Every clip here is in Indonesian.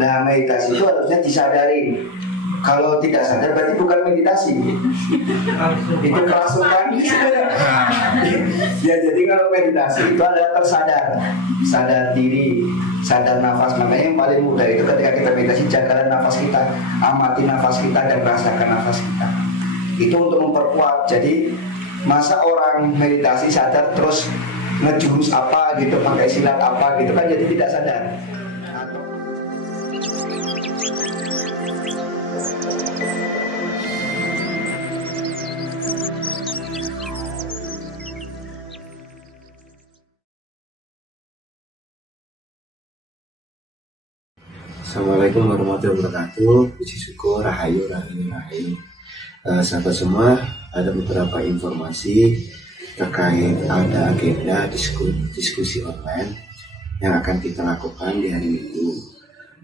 Nah, meditasi itu harusnya disadari. Kalau tidak sadar berarti bukan meditasi. Itu kerasukan. Ya, jadi kalau meditasi itu adalah tersadar, sadar diri, sadar nafas. Makanya yang paling mudah itu ketika kita meditasi, jagalah nafas kita, amati nafas kita dan rasakan nafas kita. Itu untuk memperkuat. Jadi masa orang meditasi sadar terus ngejurus apa gitu, pakai silat apa gitu kan, jadi tidak sadar. Assalamualaikum warahmatullahi wabarakatuh. Puji syukur, rahayu. Sahabat semua, ada beberapa informasi terkait ada agenda diskusi online yang akan kita lakukan di hari Minggu.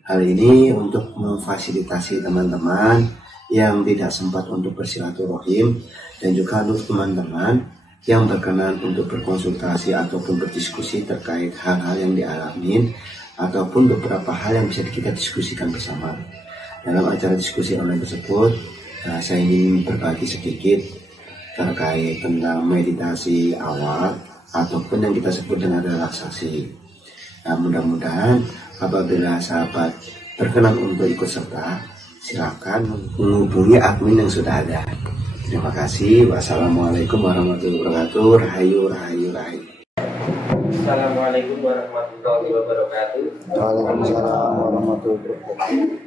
Hal ini untuk memfasilitasi teman-teman yang tidak sempat untuk bersilaturahim dan juga untuk teman-teman yang berkenan untuk berkonsultasi ataupun berdiskusi terkait hal-hal yang dialamin ataupun beberapa hal yang bisa kita diskusikan bersama. Dalam acara diskusi online tersebut, saya ingin berbagi sedikit terkait tentang meditasi awal ataupun yang kita sebut dengan relaksasi. Nah, mudah-mudahan apabila sahabat berkenan untuk ikut serta, silakan menghubungi admin yang sudah ada. Terima kasih. Wassalamualaikum warahmatullahi wabarakatuh. Rahayu. Assalamualaikum warahmatullahi wabarakatuh. Waalaikumsalam warahmatullahi wabarakatuh.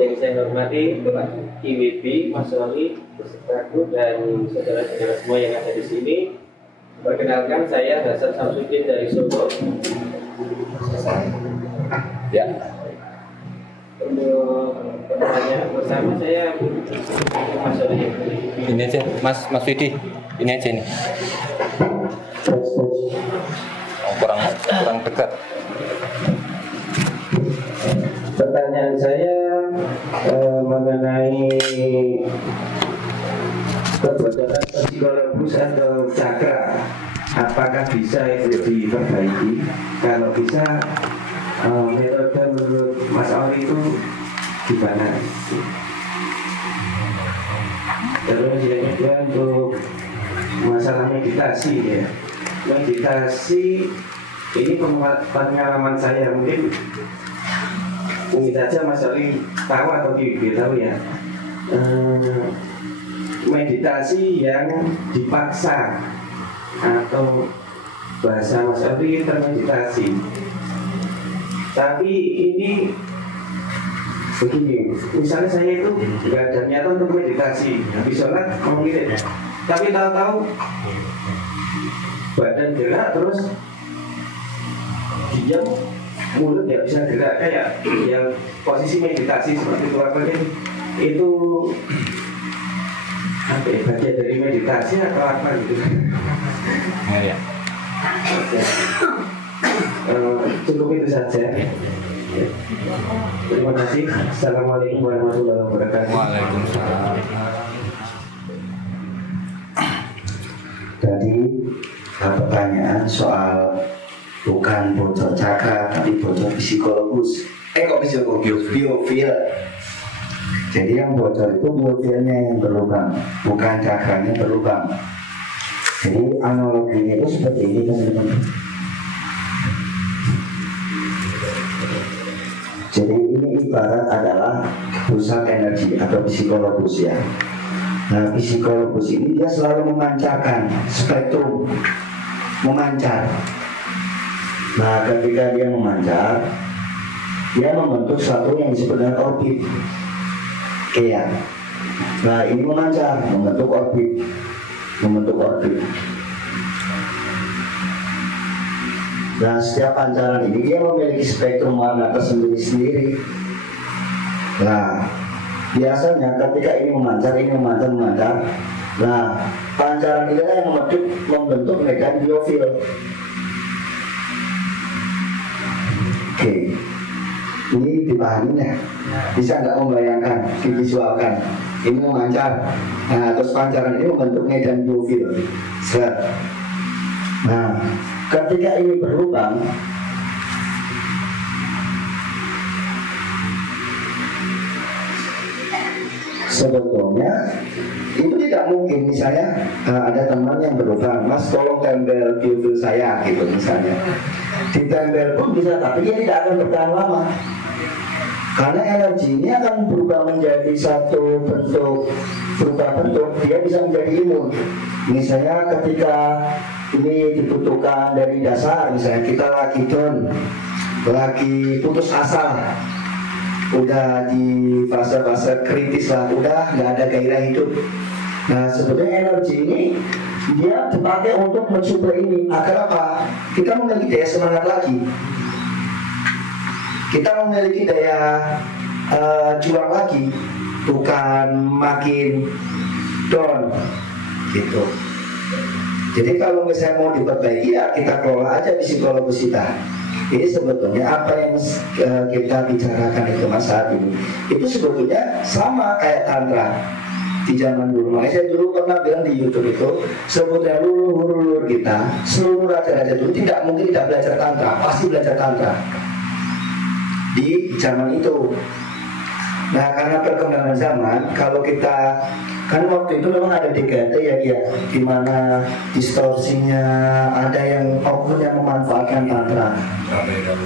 Yang saya hormati Bapak IWB, Mas Wali, beserta kru dan saudara-saudara semua yang ada di sini. Perkenalkan, saya Hasan Samsudin dari Solo. Ya. Untuk pertanyaan pertama saya Mas Wali. Ini aja, Mas Widi, ini aja nih. Kurang dekat. Pertanyaan saya mengenai kebocoran psikologis atau cakra, apakah bisa itu diperbaiki? Kalau bisa, metode menurut Mas Ori itu gimana? Terus yang kedua untuk masalah meditasi ya. Meditasi ini pengalaman saya, mungkin saja Mas Ori tahu atau tidak tahu ya. Meditasi yang dipaksa atau bahasa Mas Ori termeditasi. Tapi ini begini, misalnya saya itu nggak ada niatan untuk meditasi, habis sholat mau ngirit, tapi tahu-tahu badan gerak terus diam, mulut nggak bisa gerak, kayak yang posisi meditasi seperti itu, apa itu apa ya, bagian dari meditasi atau apa gitu? Ya. Cukup itu saja. Terima kasih. Assalamualaikum warahmatullahi wabarakatuh. Waalaikumsalam. Tadi pertanyaan soal bukan bocor cakra tapi bocor psikologis. Kok psikologis? Biofil. Jadi yang bocor itu biofilnya yang berlubang, bukan cakranya berlubang. Jadi analoginya itu seperti ini teman-teman. Jadi ini ibarat adalah pusat energi atau psikologis ya. Nah, psikologis ini dia selalu memancarkan spektrum, memancar. Nah, ketika dia memancar, dia membentuk suatu yang disebut dengan orbit. Oke ya. Nah, ini memancar, membentuk orbit. Nah, setiap pancaran ini dia memiliki spektrum warna tersendiri-sendiri. Nah, biasanya ketika ini memancar. Nah, pancaran ini yang membentuk medan biofil. Oke, ini dipahami ya? Bisa nggak membayangkan, divisualkan? Ini memancar. Nah, terus pancaran ini membentuk medan biofil. Nah, ketika ini berlubang, sebetulnya itu tidak mungkin. Misalnya ada teman yang berlubang, Mas tolong tempel filter saya gitu misalnya. Ditempel pun bisa, tapi dia tidak akan bertahan lama. Karena energi ini akan berubah menjadi satu bentuk, berubah bentuk, dia bisa menjadi imun. Misalnya ketika ini dibutuhkan dari dasar, misalnya kita lagi down, lagi putus asa, udah di fase-fase kritis lah, udah nggak ada gairah hidup. Nah sebetulnya energi ini dia dipakai untuk mensuplai ini agar apa? Kita memiliki daya semangat lagi, kita memiliki daya juang lagi, bukan makin down gitu. Jadi kalau misalnya mau diperbaiki ya kita kelola aja di psikologis kita. Ini sebetulnya apa yang kita bicarakan itu Mas saat ini, itu sebetulnya sama kayak tantra di zaman dulu. Makanya saya dulu pernah bilang di YouTube itu, sebetulnya leluhur kita, seluruh raja-raja dulu tidak mungkin tidak belajar tantra, pasti belajar tantra di zaman itu. Nah karena perkembangan zaman, kalau kita kan waktu itu memang ada DKT ya, di mana distorsinya ada yang oknum yang memanfaatkan tantra.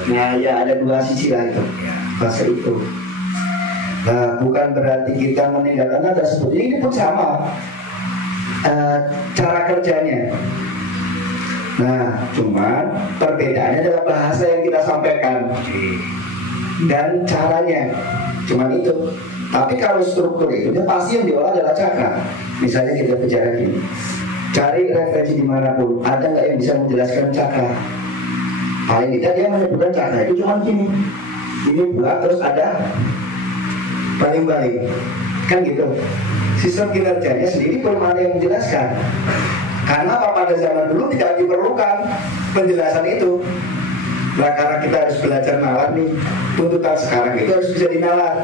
Nah ya ada dua sisi lah itu fase itu. Nah bukan berarti kita meninggalkan tantra, sebetulnya ini pun sama cara kerjanya. Nah cuman perbedaannya adalah bahasa yang kita sampaikan dan caranya, cuman itu. Tapi kalau struktur itu pasti yang diolah adalah cakra. Misalnya kita bicara gini, cari referensi dimanapun, ada nggak yang bisa menjelaskan cakra? Paling tidak dia menyebutkan cakra itu cuma gini, ini bulat terus ada baling-baling, kan gitu. Sistem kinerjanya sendiri belum ada yang menjelaskan. Karena apa, pada zaman dulu tidak diperlukan penjelasan itu. Nah karena kita harus belajar nalar nih, tuntutan sekarang itu harus bisa dinalar.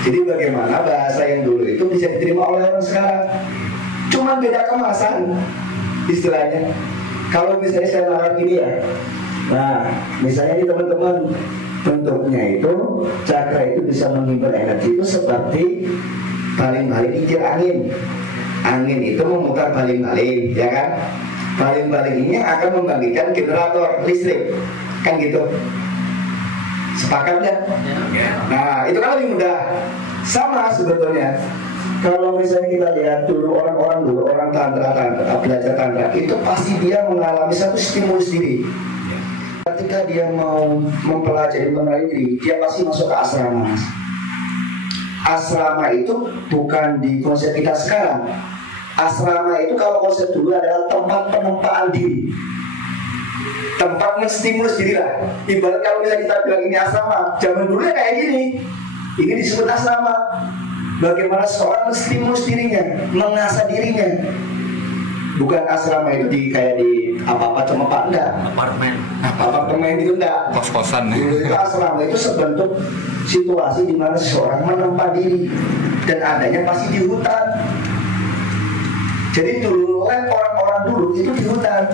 Jadi bagaimana bahasa yang dulu itu bisa diterima oleh orang sekarang, cuman beda kemasan istilahnya. Kalau misalnya saya nalar ini ya, nah misalnya ini teman-teman, bentuknya itu cakra itu bisa menghimpun energi itu seperti baling-baling kincir angin. Angin itu memutar baling-baling, ya kan? Baling-baling ini akan membangkitkan generator listrik, kan gitu. Sepakat ya? Nah itu kan lebih mudah. Sama sebetulnya. Kalau misalnya kita lihat dulu orang tantra belajar tantra, itu pasti dia mengalami satu stimulus diri. Ketika dia mau mempelajari meneliti, dia pasti masuk ke asrama. Asrama itu bukan di konsep kita sekarang. Asrama itu kalau konsep dulu adalah tempat penempaan diri, tempat menstimulus diri lah. Ibarat kalau misalnya kita bilang ini asrama, zaman dulu ya kayak gini. Ini disebut asrama. Bagaimana seorang menstimulus dirinya, mengasah dirinya. Bukan asrama itu di kayak di apa-apa cuma pak, enggak. Apartemen itu enggak. Kos-kosan. Dulu itu asrama itu sebentuk situasi di mana seseorang menempa diri, dan adanya pasti di hutan. Jadi dulu orang-orang dulu itu di hutan.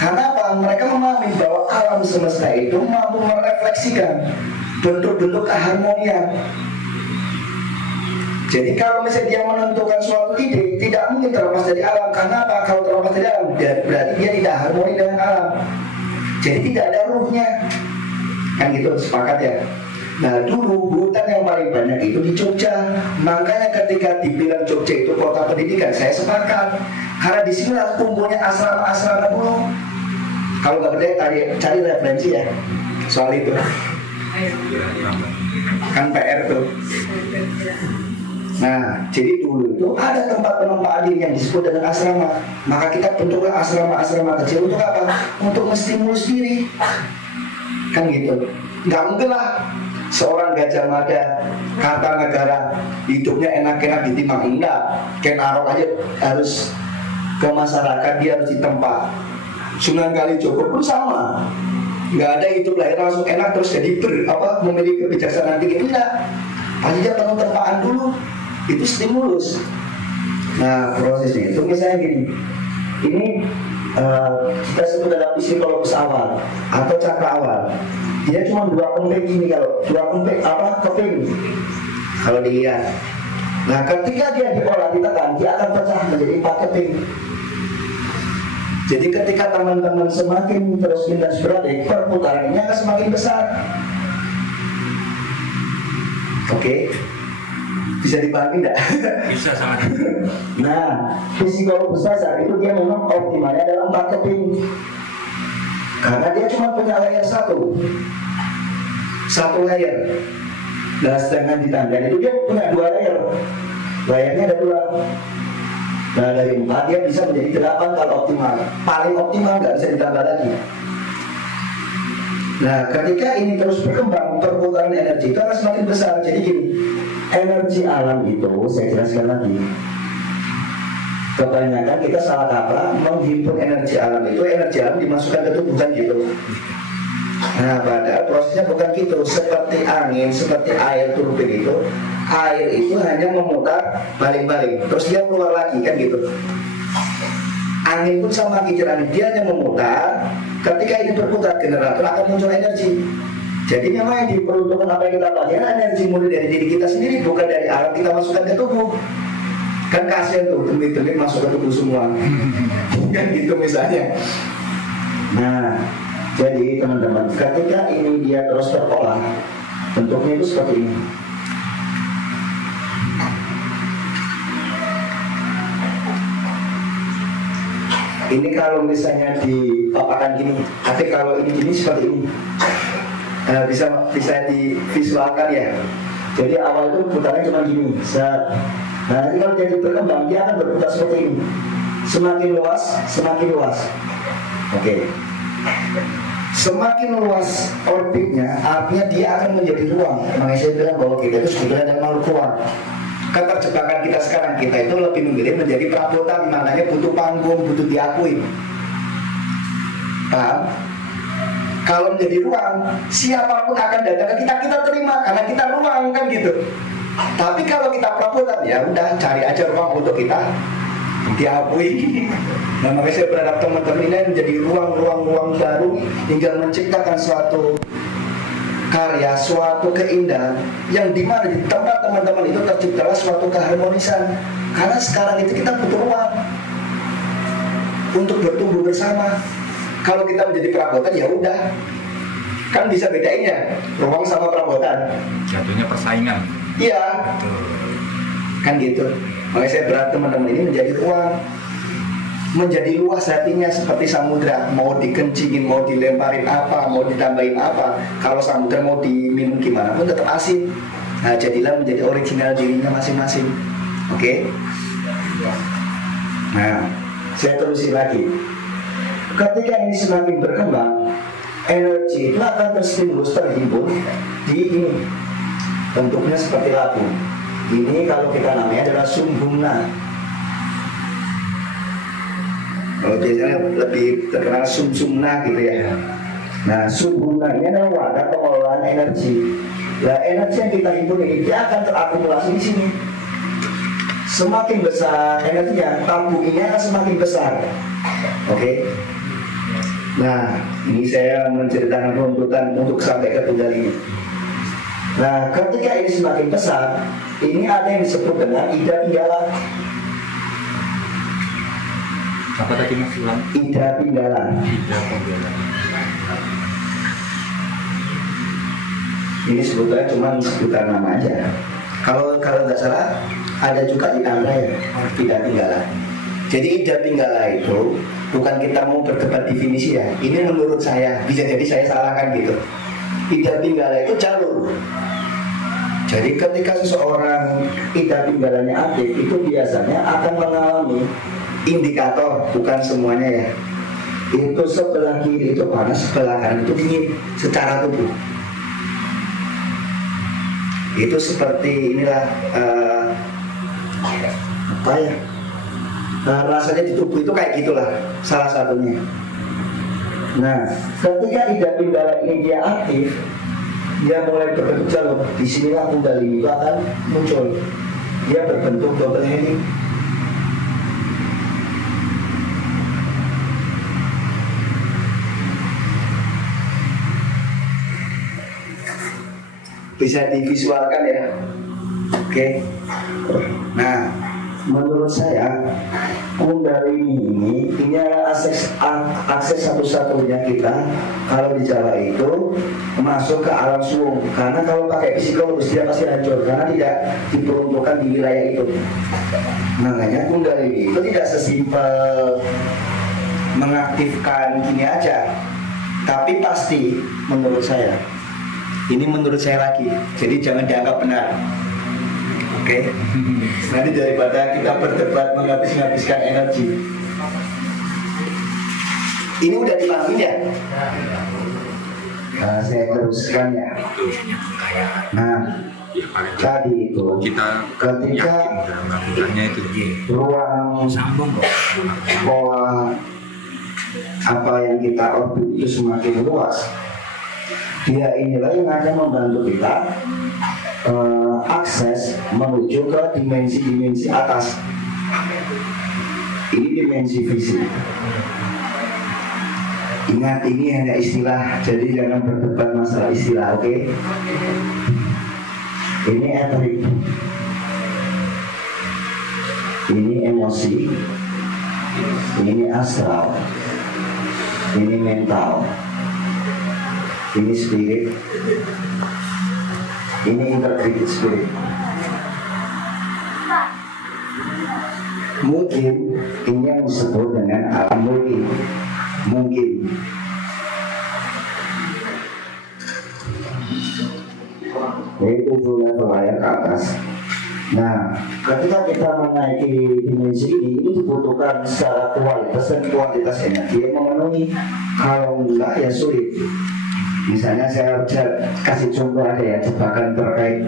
Karena apa? Mereka memahami bahwa alam semesta itu mampu merefleksikan bentuk-bentuk keharmonian. Jadi kalau misalnya dia menentukan suatu ide, tidak mungkin terlepas dari alam. Karena apa? Kalau terlepas dari alam, berarti dia tidak harmoni dengan alam. Jadi tidak ada ruhnya. Kan gitu, sepakat ya? Nah dulu hutan yang paling banyak itu di Jogja. Makanya ketika dibilang Jogja itu kota pendidikan, saya sepakat. Karena di sini kumpulnya asrama-asrama dulu. Kalau nggak percaya cari referensi ya soal itu. Kan PR tuh. Nah, jadi dulu itu ada tempat penempaan diri yang disebut dengan asrama. Maka kita bentuklah asrama-asrama kecil untuk apa? Untuk menstimulus diri. Kan gitu. Nggak mungkin lah seorang Gajah Mada Kartanegara hidupnya enak-enak di Timang. Enggak. Ken Arok aja harus ke masyarakat, dia harus ditempa. Sunan Kalijogo pun sama. Nggak ada hidup lahir langsung enak terus jadi memiliki kebijaksanaan tinggi. Enggak. Pasti dia perlu tempaan dulu. Itu stimulus. Nah prosesnya itu misalnya gini, ini kita sebut dalam psikologus awal atau cakra awal. Dia cuma 2 kemping ini, kalau 2 kemping keping kalau dilihat. Nah ketika dia diolah, ditekan, dia akan pecah menjadi 4 keping. Jadi ketika teman-teman semakin terus intens berlatih, perputaran ini akan semakin besar. Oke, bisa dipahami tidak? Bisa sangat. Nah, psikologus dasar itu dia memang optimalnya dalam 4 keping. Karena dia cuma punya layer satu layer. Nah, sedangkan di tangan itu dia punya 2 layer. Layernya ada 2. Nah, dari 4 dia bisa menjadi 8 kalau optimal. Paling optimal nggak bisa ditambah lagi. Nah, ketika ini terus berkembang, perputaran energi itu akan semakin besar. Jadi gini, energi alam itu, saya jelaskan lagi. Kebanyakan kita salah kaprah menghimpun energi alam itu, energi alam dimasukkan ke tubuh kan gitu. Nah, padahal prosesnya bukan gitu. Seperti angin, seperti air turbin itu, air itu hanya memutar baling-baling, terus dia keluar lagi kan gitu. Angin pun sama kincir angin, dia hanya memutar. Ketika ini berputar, generator akan muncul energi. Jadi memang yang diperuntukkan apa yang kita pelajari energi murni dari diri kita sendiri, bukan dari alam kita masukkan ke tubuh. Kan kasihan tuh, demit-demit masuk ke tubuh semua. Kan gitu misalnya. Nah, jadi teman-teman, ketika ini dia terus terolah, bentuknya itu seperti ini. Ini kalau misalnya dipaparkan gini, tapi kalau ini gini seperti ini. Bisa divisualkan ya. Jadi awal itu putarnya cuma gini. Nah, nanti kalau jadi berkembang, dia akan berputar seperti ini. Semakin luas, semakin luas. Oke. Semakin luas orbitnya, artinya dia akan menjadi ruang. Makanya saya bilang bahwa kita itu sebetulnya ada makhluk ruang. Keterjebakan kita sekarang, kita itu lebih memilih menjadi perabotan, maknanya butuh panggung, butuh diakui. Paham? Kalau menjadi ruang, siapapun akan datang ke kita, kita terima karena kita ruang kan gitu. Tapi kalau kita perabotan, ya udah cari aja ruang untuk kita diakui. Nah, makanya saya berharap teman-teman ini menjadi ruang-ruang baru hingga menciptakan suatu karya, suatu keindahan yang dimana di tempat teman-teman itu terciptalah suatu keharmonisan. Karena sekarang itu kita butuh ruang untuk bertumbuh bersama. Kalau kita menjadi perabotan, ya udah, kan bisa bedain ya ruang sama perabotan. Jatuhnya persaingan. Iya, kan gitu. Makanya saya berharap teman-teman ini menjadi ruang, menjadi luas hatinya seperti samudra. Mau dikencingin, mau dilemparin apa, mau ditambahin apa. Kalau samudra mau diminum gimana pun tetap asin. Nah, jadilah menjadi original dirinya masing-masing. Oke? Nah, saya terusin lagi. Ketika ini semakin berkembang, energi itu akan terstimulus, terhimpun di ini. Bentuknya seperti labu. Ini kalau kita namanya adalah sumbungna. Kalau biasanya lebih terkenal sumsumna gitu ya. Nah, sumbungna ini adalah wadah pengolahan energi. Nah, energi yang kita himpun ini dia akan terakumulasi di sini. Semakin besar energinya, tabung ini akan semakin besar. Oke. Nah, ini saya menceritakan runtutan untuk sampai ke tunggal ini. Nah, ketika ini semakin besar, ini ada yang disebut dengan Ida Pinggala. Apa tadi Mas ulang? Ida Pinggala. Ida Pinggala. Ini sebetulnya cuma sebutan nama aja. Kalau nggak salah, ada juga di Andra ya, Ida Pinggala. Jadi Ida Pinggala itu bukan kita mau berdebat definisi ya. Ini menurut saya, bisa jadi saya salahkan gitu. Ida Pinggala itu jalur. Jadi ketika seseorang Ida Pinggalanya aktif, itu biasanya akan mengalami indikator, bukan semuanya ya. Itu sebelah kiri itu panas, sebelah kanan itu dingin secara tubuh. Itu seperti inilah apa ya? Rasanya di tubuh itu kayak gitulah salah satunya. Nah, ketika Ida Pinggala ini dia aktif, dia mulai berbentuk jalur. Disinilah kundalini itu akan muncul. Dia berbentuk double heading. Bisa divisualkan ya. Oke. Nah, menurut saya Kundalini ini adalah akses satu-satunya kita kalau di Jawa itu masuk ke alam suwung. Karena kalau pakai psikologis dia pasti hancur karena tidak diperuntukkan di wilayah itu. Makanya Kundalini itu tidak sesimpel mengaktifkan gini aja, tapi pasti menurut saya. Ini menurut saya lagi, jadi jangan dianggap benar. Oke, nanti daripada kita berdebat menghabiskan energi. Ini udah dipahami ya? Nah, saya teruskan ya. Nah, tadi itu ketika ruang pola apa yang kita orbit itu semakin luas, dia inilah yang akan membantu kita akses menuju ke dimensi-dimensi atas. Ini dimensi fisik. Ingat, ini hanya istilah, jadi jangan berdebat masalah istilah, oke? Ini eterik, ini emosi, ini astral, ini mental, ini spirit, ini integrated spirit. Mungkin ini yang disebut dengan alam multi. Mungkin yaitu 7 level layar ke atas. Nah, ketika kita menaiki dimensi ini dibutuhkan secara kualitas dan kuantitas energi yang memenuhi. Kalau enggak ya sulit. Misalnya saya kasih contoh ada ya, jebakan terkait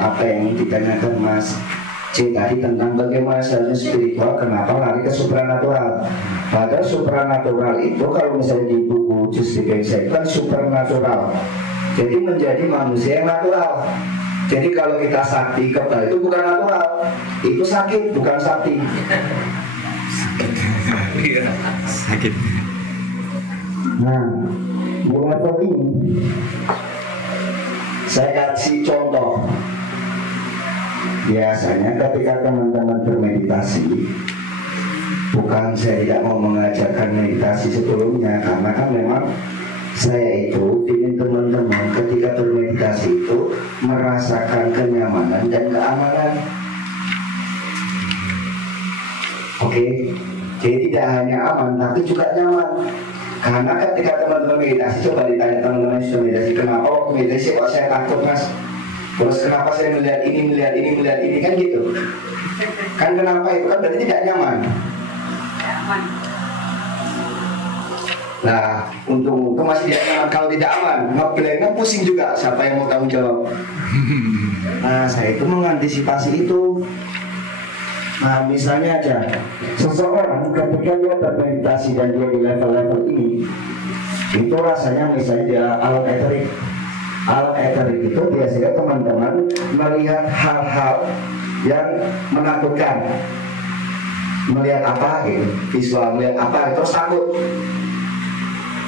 apa yang ditanyakan Mas C tadi tentang bagaimana seharusnya spiritual, kenapa lari ke supranatural. Padahal supranatural itu kalau misalnya di buku Justice itu kan supernatural, jadi menjadi manusia yang natural. Jadi kalau kita sakti kebal itu bukan natural, itu sakit bukan sakti. Sakit. Nah, di level ini saya kasih contoh. Biasanya ketika teman-teman bermeditasi, bukan saya tidak mau mengajarkan meditasi sebelumnya, karena kan memang saya itu ingin teman-teman ketika bermeditasi itu merasakan kenyamanan dan keamanan. Oke, jadi tidak hanya aman tapi juga nyaman. Karena ketika teman-teman meditasi, coba ditanya teman-teman yang sudah meditasi, kenapa waktu meditasi kok saya takut Mas? Terus kenapa saya melihat ini kan gitu. Kan kenapa itu kan berarti tidak nyaman. Nah, untung masih tidak nyaman. Kalau tidak aman, ngeblanknya pusing juga. Siapa yang mau tanggung jawab? Nah, saya itu mengantisipasi itu. Nah, misalnya aja, seseorang ketika dia bermeditasi dan dia di level-level ini, itu rasanya misalnya dia alam eterik. Alam eterik itu biasanya teman-teman melihat hal-hal yang menakutkan. Melihat apa gitu, visual, melihat apa, terus takut.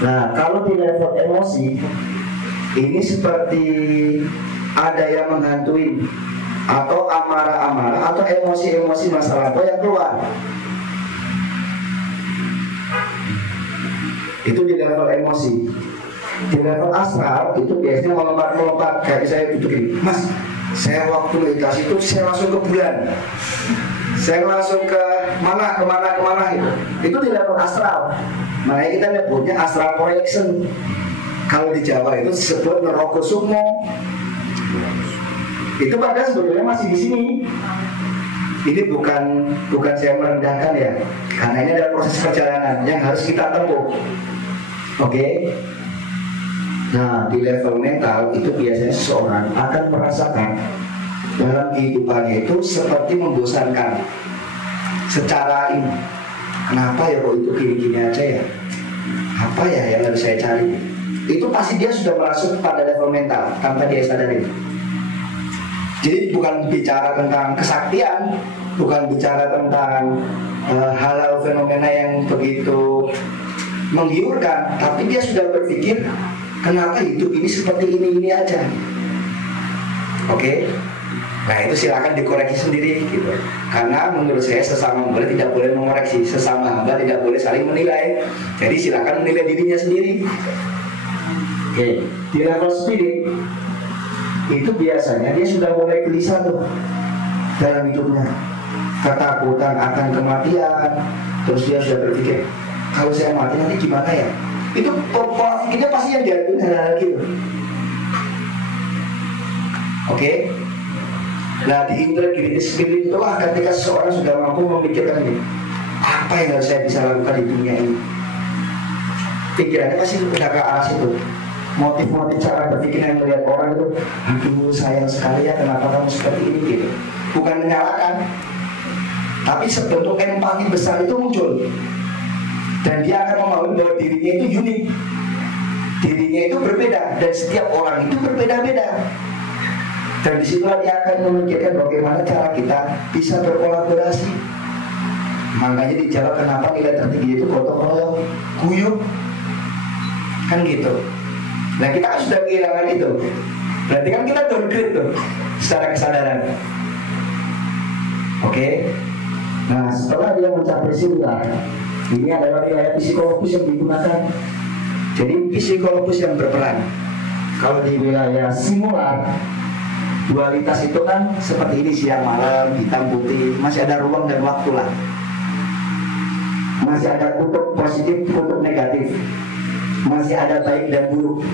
Nah, kalau di level emosi, ini seperti ada yang menghantui, atau amarah-amarah, atau emosi-emosi masa lampau yang keluar. Itu di level emosi. Di level astral itu biasanya melompat-melompat. Kayak saya duduk ini, Mas, saya waktu meditasi itu saya langsung ke bulan, saya langsung ke kemana gitu. Itu di level astral. Makanya kita nyebutnya astral projection. Kalau di Jawa itu disebut neraka sukmo. Itu padahal sebetulnya masih di sini. Ini bukan saya merendahkan ya, karena ini adalah proses perjalanan yang harus kita tempuh. Oke. Nah, di level mental itu biasanya seseorang akan merasakan dalam kehidupannya itu seperti membosankan. Secara ini, kenapa ya kok itu gini-gini aja ya? Apa ya yang harus saya cari? Itu pasti dia sudah masuk pada level mental tanpa dia sadari. Jadi bukan bicara tentang kesaktian, bukan bicara tentang hal-hal fenomena yang begitu menggiurkan, tapi dia sudah berpikir kenapa hidup ini seperti ini aja. Oke. Nah itu silakan dikoreksi sendiri gitu. Karena menurut saya sesama hamba tidak boleh mengoreksi, sesama hamba tidak boleh saling menilai. Jadi silakan menilai dirinya sendiri. Oke. Di level spirit itu biasanya dia sudah mulai gelisah tuh dalam hidupnya, ketakutan akan kematian. Terus dia sudah berpikir, kalau saya mati nanti gimana ya? Itu pola pikirnya pasti yang diatur hal-hal gitu. Oke. Nah di integrity spirit itulah ketika seseorang sudah mampu memikirkan ini, apa yang harus saya bisa lakukan di dunia ini. Pikirannya pasti udah ke arah situ. Motif-motif cara berpikir yang melihat orang itu, aduh sayang sekali ya kenapa kamu seperti ini gitu. Bukan menyalahkan, tapi sebentuk empati besar itu muncul. Dan dia akan memahami bahwa dirinya itu unik, dirinya itu berbeda, dan setiap orang itu berbeda-beda. Dan disitulah dia akan memikirkan bagaimana cara kita bisa berkolaborasi. Makanya dijawab kenapa nilai tertinggi itu gotong royong, guyup, kan gitu. Nah kita kan sudah kehilangan itu. Berarti kan kita downgrade tuh secara kesadaran. Oke. Nah setelah dia mencapai siluar, ini adalah wilayah psikologis yang digunakan. Jadi psikologis yang berperan. Kalau di wilayah simular, dualitas itu kan seperti ini, siang malam, hitam putih, masih ada ruang dan waktu lah. Masih ada kutub positif, kutub negatif. Masih ada baik dan buruk.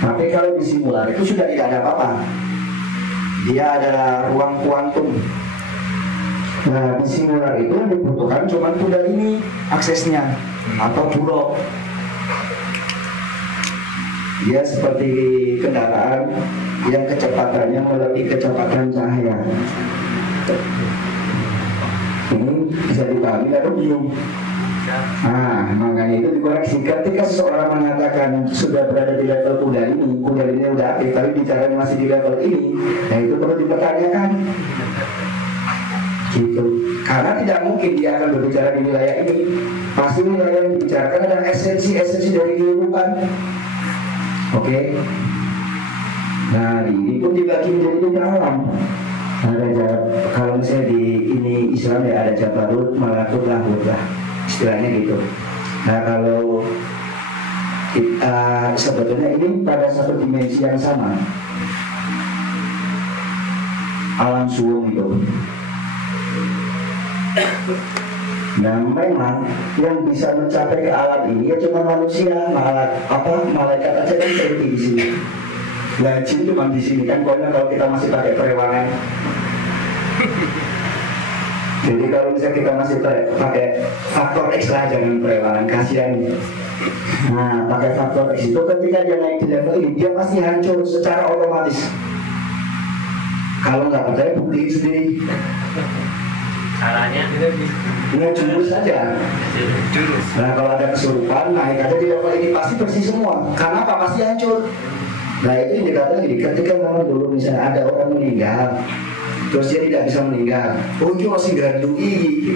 Tapi kalau di simular itu sudah tidak ada apa-apa. Dia adalah ruang kuantum. Nah di simular itu yang dibutuhkan cuma ini aksesnya atau bulog. Dia seperti kendaraan yang kecepatannya melebihi kecepatan cahaya. Ini bisa dipahami atau belum? Nah, makanya itu dikoreksi. Ketika seseorang mengatakan sudah berada di level kundalini udah aktif, tapi bicara masih di level ini, nah itu perlu dipertanyakan. Gitu. Karena tidak mungkin dia akan berbicara di wilayah ini. Pasti wilayah yang dibicarakan adalah esensi dari kehidupan. Oke. Nah, ini pun dibagi menjadi tiga alam. Kalau misalnya di ini Islam ya ada Jabarut, Malakut, Lahut lah. Istilahnya gitu. Nah kalau kita sebetulnya ini pada satu dimensi yang sama, alam suwung itu. Nah memang yang bisa mencapai ke alam ini ya cuma manusia, malaikat aja kan berhenti di sini. Nah jin cuma di sini kan, pokoknya kalau kita masih pakai perewangan. Jadi kalau misalnya kita masih pakai faktor X lah, jangan perewangan, kasihan. Nah pakai faktor X itu ketika dia naik di level ini, dia pasti hancur secara otomatis. Kalau nggak percaya buktiin sendiri. Caranya Dengan jurus saja. Nah kalau ada kesurupan, naik aja di level ini pasti bersih semua. Karena apa? Pasti hancur. Nah itu yang dikatakan gini, ketika memang dulu misalnya ada orang meninggal, terus dia tidak bisa meninggal, oh itu masih gandui gitu.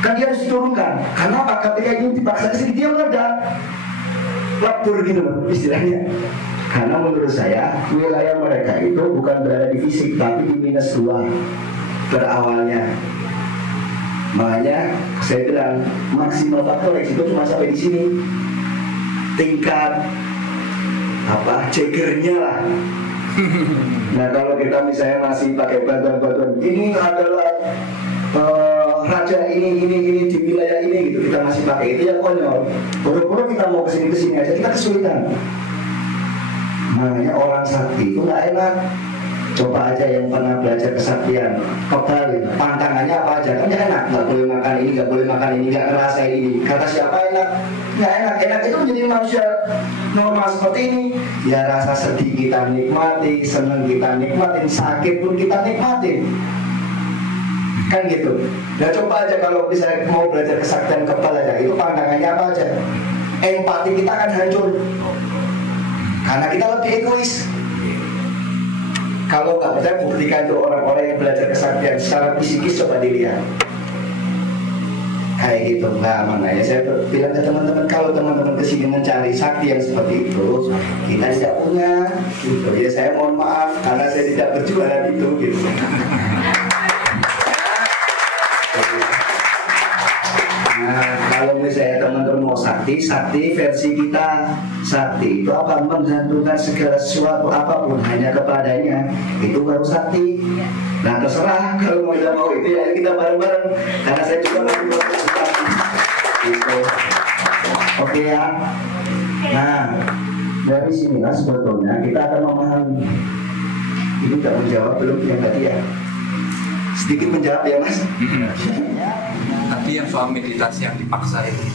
Kan dia harus diturunkan. Karena apa? Ketika itu dipaksa ke sini, dia meledak, lebur gitu loh istilahnya. Karena menurut saya wilayah mereka itu bukan berada di fisik, tapi di -2 berawalnya. Makanya saya bilang maksimal faktor X itu cuma sampai di sini. Tingkat Jaggernya lah. Nah kalau kita misalnya masih pakai bantuan-bantuan, ini adalah raja ini di wilayah ini gitu, kita masih pakai itu ya konyol. Buru-buru kita mau kesini aja kita kesulitan. Makanya orang sakti itu nggak enak. Coba aja yang pernah belajar kesaktian, kebal, pantangannya apa aja kan enak, nggak boleh makan ini, nggak boleh makan ini, nggak ngerasain ini. Kata siapa enak? Nggak enak. Enak itu menjadi manusia normal seperti ini. Ya rasa sedih kita nikmati, senang kita nikmatin, sakit pun kita nikmatin. Kan gitu. Nah coba aja kalau bisa mau belajar kesaktian kebal aja, itu pandangannya apa aja? Empati kita akan hancur. Karena kita lebih egois. Kalau nggak percaya buktikan tuh orang-orang yang belajar kesaktian secara fisikis, coba dilihat. kayak gitu. Nah makanya saya bilang ke teman-teman, kalau teman-teman kesini mencari sakti yang seperti itu, kita tidak punya gitu. Ya saya mohon maaf karena saya tidak berjualan itu gitu. Nah, kalau misalnya teman-teman mau sakti versi kita. Sakti itu apa? Menggantungkan segala sesuatu apapun hanya kepadanya. Itu baru sakti. Nah terserah kalau mau itu ya kita bareng-bareng. Karena saya juga mau berpartisipasi. Gitu. Oke ya. Nah dari sinilah sebetulnya kita akan memahami. Ini tak menjawab belum yang tadi ya? Sedikit menjawab ya mas. Tapi yang soal meditasi yang dipaksa itu,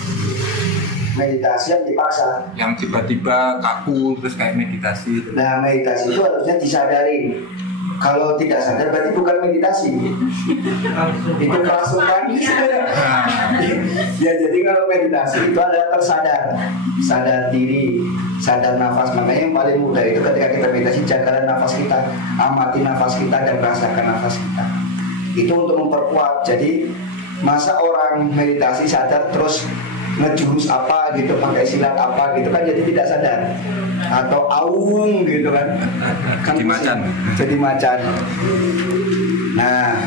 Meditasi yang dipaksa. yang tiba-tiba kaku terus kayak meditasi. Nah meditasi itu harusnya disadari. Kalau tidak sadar berarti bukan meditasi. Itu kerasukan. Ya jadi kalau meditasi itu adalah tersadar, sadar diri, sadar nafas. Makanya yang paling mudah itu ketika kita meditasi, jagalah nafas kita, amati nafas kita dan rasakan nafas kita. Itu untuk memperkuat. Jadi masa orang meditasi sadar terus ngejurus apa gitu, pakai silat apa gitu kan jadi tidak sadar, atau aung gitu kan Jadi macan. jadi macan. Nah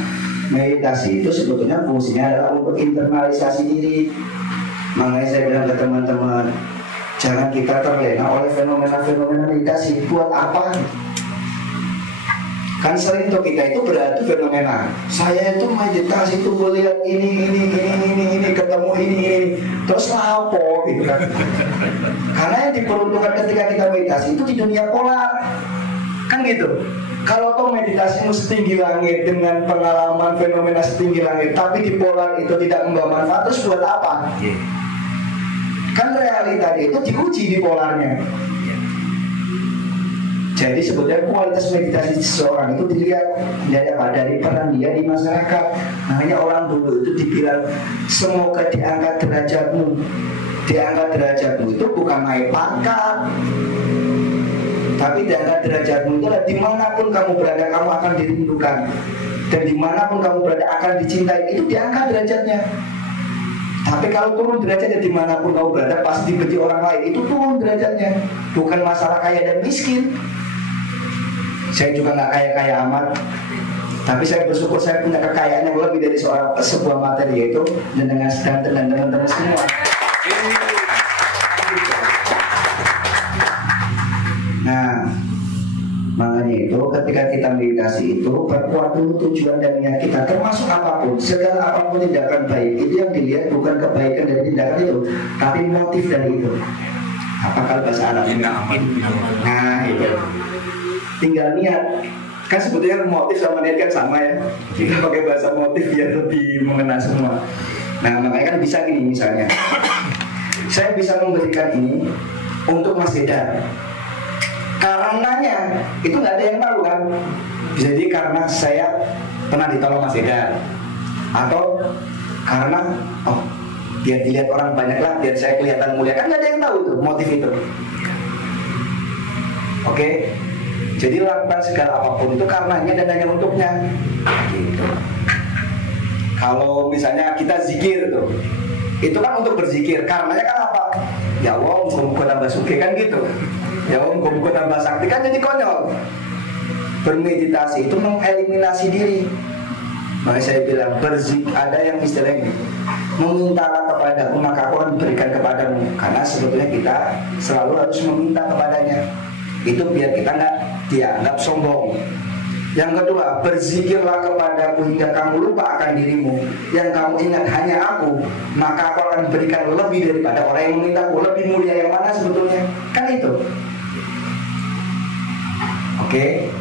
meditasi itu sebetulnya fungsinya adalah untuk internalisasi diri. Makanya saya bilang ke teman-teman, jangan kita terlena oleh fenomena-fenomena meditasi. Buat apa? Kan sering tuh kita itu berarti fenomena. Saya itu meditasi itu melihat ini, ketemu ini, terus lapo gitu kan. Karena yang diperuntukkan ketika kita meditasi itu di dunia polar, kan gitu. Kalau toh meditasimu setinggi langit dengan pengalaman fenomena setinggi langit, tapi di polar itu tidak membawa manfaat, terus buat apa? Kan realita itu diuji di polarnya. Jadi sebetulnya kualitas meditasi seseorang itu dilihat dari apa? Dari peran dia di masyarakat. Makanya orang dulu itu dibilang semoga diangkat derajatmu. Diangkat derajatmu itu bukan naik pangkat, tapi diangkat derajatmu itu adalah dimanapun kamu berada kamu akan dirindukan, dan dimanapun kamu berada akan dicintai. Itu diangkat derajatnya. Tapi kalau turun derajatnya dimanapun kamu berada pasti dibenci orang lain. Itu turun derajatnya. Bukan masalah kaya dan miskin. Saya juga nggak kaya-kaya amat, tapi saya bersyukur saya punya kekayaan yang lebih dari sebuah materi, yaitu dengan sedang dan teman-teman semua. Nah, makanya itu ketika kita meditasi itu perkuat dulu tujuan dan niat kita, termasuk apapun, segala apapun tindakan baik itu yang dilihat bukan kebaikan dari tindakan itu, tapi motif dari itu. Apa kalau bahasa Arab? Nah itu. Tinggal niat. Kan sebetulnya motif sama niat kan sama ya. Kita pakai bahasa motif biar lebih mengena semua. Nah makanya kan bisa gini misalnya, saya bisa memberikan ini untuk Mas Dedar. Karenanya itu nggak ada yang tahu kan. Jadi karena saya pernah ditolong Mas Dedar, atau karena biar dilihat orang banyak lah, biar saya kelihatan mulia. Kan nggak ada yang tahu tuh motif itu. Oke. Jadi lakukan segala apapun itu karenanya dan hanya untuknya gitu. Kalau misalnya kita zikir tuh, itu kan untuk berzikir. Karenanya kan apa? Ya Allah, muka tambah suki kan gitu. Ya Allah, muka tambah sakti kan jadi konyol. Bermeditasi itu mengeliminasi diri. Makanya saya bilang ada yang istilahnya memintalah kepadaku maka aku akan berikan kepadamu. Karena sebetulnya kita selalu harus meminta kepadanya. Itu biar kita nggak dianggap sombong. Yang kedua, berzikirlah kepadaku hingga kamu lupa akan dirimu. Yang kamu ingat hanya aku, maka aku akan berikan lebih daripada orang yang memintaku. Lebih mulia yang mana sebetulnya? Kan itu. Oke.